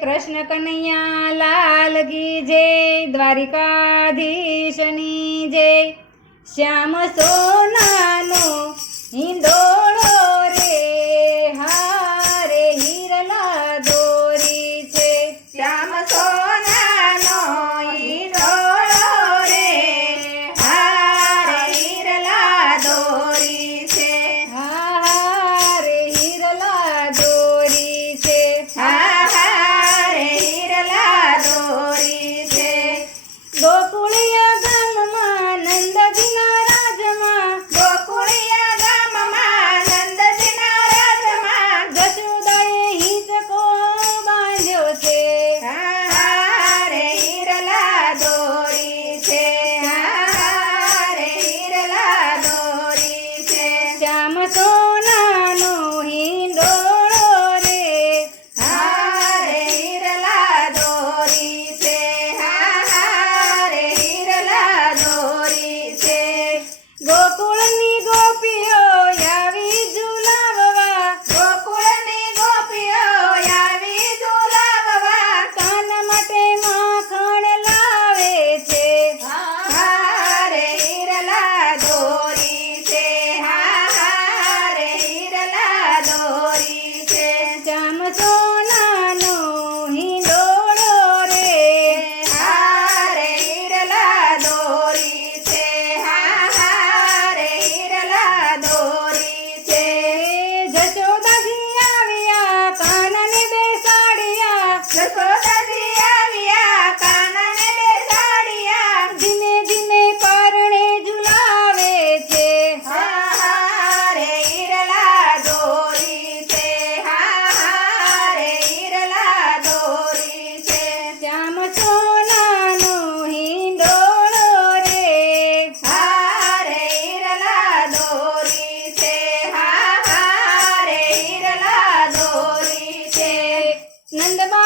કૃષ્ણ કનૈયા લાલ કી જય, દ્વારિકાધીશની જય। શ્યામ સોનાનો હિંડોળો રે, હારે હિરલા દોરી છે। શ્યામ સોનાનો હિંડોળો રે, હારે હિરલા દોરી છે। હારે હિરલા દોરી છે। હારે હિરલા દોરી છે। ગોકુળિયા ગામમાં નંદજીના રાજમાં, ગોકુળિયા ગામમાં નંદજીના રાજમાં, જશોદાએ હિંચકો બાંધ્યો છે। હારે હિરલા દોરી છે। હારે હિરલા દોરી છે। શ્યામ સોનાનો હિંડોળો રે, હારે હિરલા દોરી છે। હારે હિરલા દોરી છે। ગોકુળની ગોપીઓ આવી ઝુલાવવા, ગોકુળની ગોપીઓ આવી ઝુલાવવા, કાન માટે માખણ લાવે છે। હારે હિરલા દોરી છે। હારે હિરલા દોરી છે। શ્યામ સોનાનો હિંડોળો રે, હારે હિરલા દોરી છે। હારે હિરલા દોરી છે। જશોદાજી આવ્યા કાનને બેસાડ્યા, જશોદાજી આવ્યા કાનને બેસાડ્યા, ધીમે ધીમે પરણે ઝુલાવે છે। હારે હિરલા દોરી છે। હારે હિરલા દોરી છે। શ્યામ સોનાનો હિંડોળો રે, હારે હિરલા દોરી છે। હારે હિરલા દોરી છે। નંદબા